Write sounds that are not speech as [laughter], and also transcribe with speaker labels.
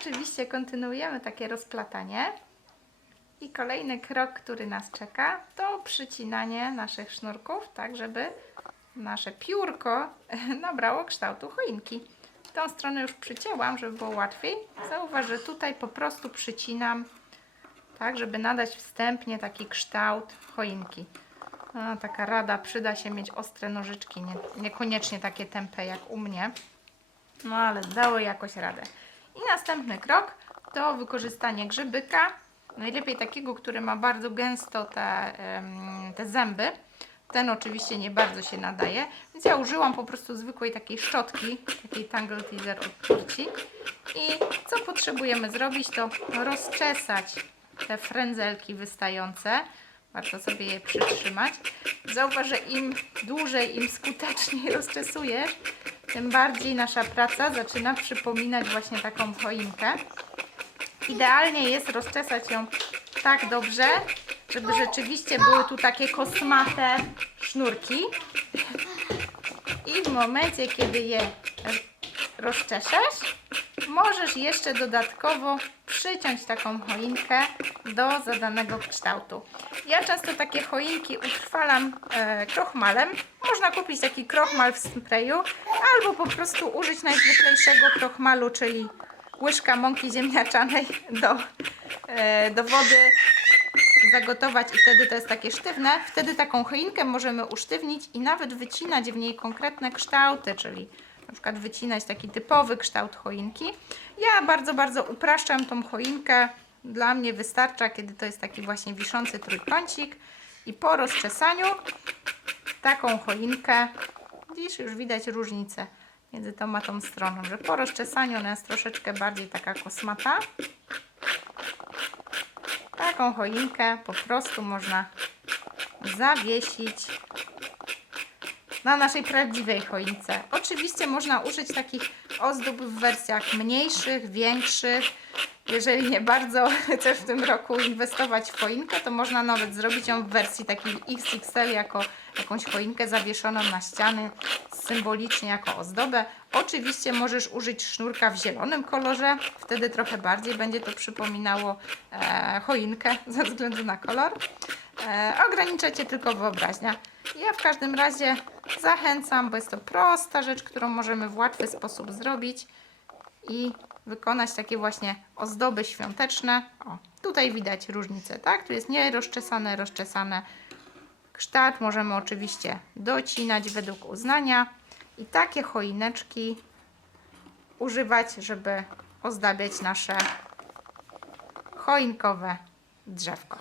Speaker 1: Oczywiście kontynuujemy takie rozplatanie. I kolejny krok, który nas czeka, to przycinanie naszych sznurków, tak żeby nasze piórko [laughs] nabrało kształtu choinki. Tą stronę już przycięłam, żeby było łatwiej. Zauważ, że tutaj po prostu przycinam, tak żeby nadać wstępnie taki kształt choinki. No, taka rada, przyda się mieć ostre nożyczki, nie, niekoniecznie takie tępe jak u mnie. No ale dały jakoś radę. Następny krok to wykorzystanie grzybyka. Najlepiej takiego, który ma bardzo gęsto te, te zęby. Ten oczywiście nie bardzo się nadaje, więc ja użyłam po prostu zwykłej takiej szczotki, takiej Tangle Teaser od Torci. I co potrzebujemy zrobić, to rozczesać te frędzelki wystające. Warto sobie je przytrzymać. Zauważ, że im dłużej, im skuteczniej [laughs] rozczesujesz, tym bardziej nasza praca zaczyna przypominać właśnie taką choinkę. Idealnie jest rozczesać ją tak dobrze, żeby rzeczywiście były tu takie kosmate sznurki. I w momencie, kiedy je rozczeszesz, możesz jeszcze dodatkowo przyciąć taką choinkę do zadanego kształtu. Ja często takie choinki utrwalam e, krochmalem. Można kupić taki krochmal w sprayu, albo po prostu użyć najzwyklejszego krochmalu, czyli łyżka mąki ziemniaczanej do, e, do wody zagotować i wtedy to jest takie sztywne. Wtedy taką choinkę możemy usztywnić i nawet wycinać w niej konkretne kształty, czyli na przykład wycinać taki typowy kształt choinki. Ja bardzo, bardzo upraszczam tą choinkę. Dla mnie wystarcza, kiedy to jest taki właśnie wiszący trójkącik i po rozczesaniu taką choinkę, dziś już widać różnicę między tą a tą stroną, że po rozczesaniu ona jest troszeczkę bardziej taka kosmata. Taką choinkę po prostu można zawiesić na naszej prawdziwej choince. Oczywiście można użyć takich ozdób w wersjach mniejszych, większych. Jeżeli nie bardzo [laughs] chcesz w tym roku inwestować w choinkę, to można nawet zrobić ją w wersji takiej XXL jako jakąś choinkę zawieszoną na ściany symbolicznie jako ozdobę. Oczywiście możesz użyć sznurka w zielonym kolorze, wtedy trochę bardziej będzie to przypominało e, choinkę [laughs] ze względu na kolor. E, ogranicza Cię tylko wyobraźnia. Ja w każdym razie zachęcam, bo jest to prosta rzecz, którą możemy w łatwy sposób zrobić i wykonać takie właśnie ozdoby świąteczne. O, tutaj widać różnicę, tak? Tu jest nierozczesane, rozczesane. Kształt możemy oczywiście docinać według uznania i takie choineczki używać, żeby ozdabiać nasze choinkowe drzewko.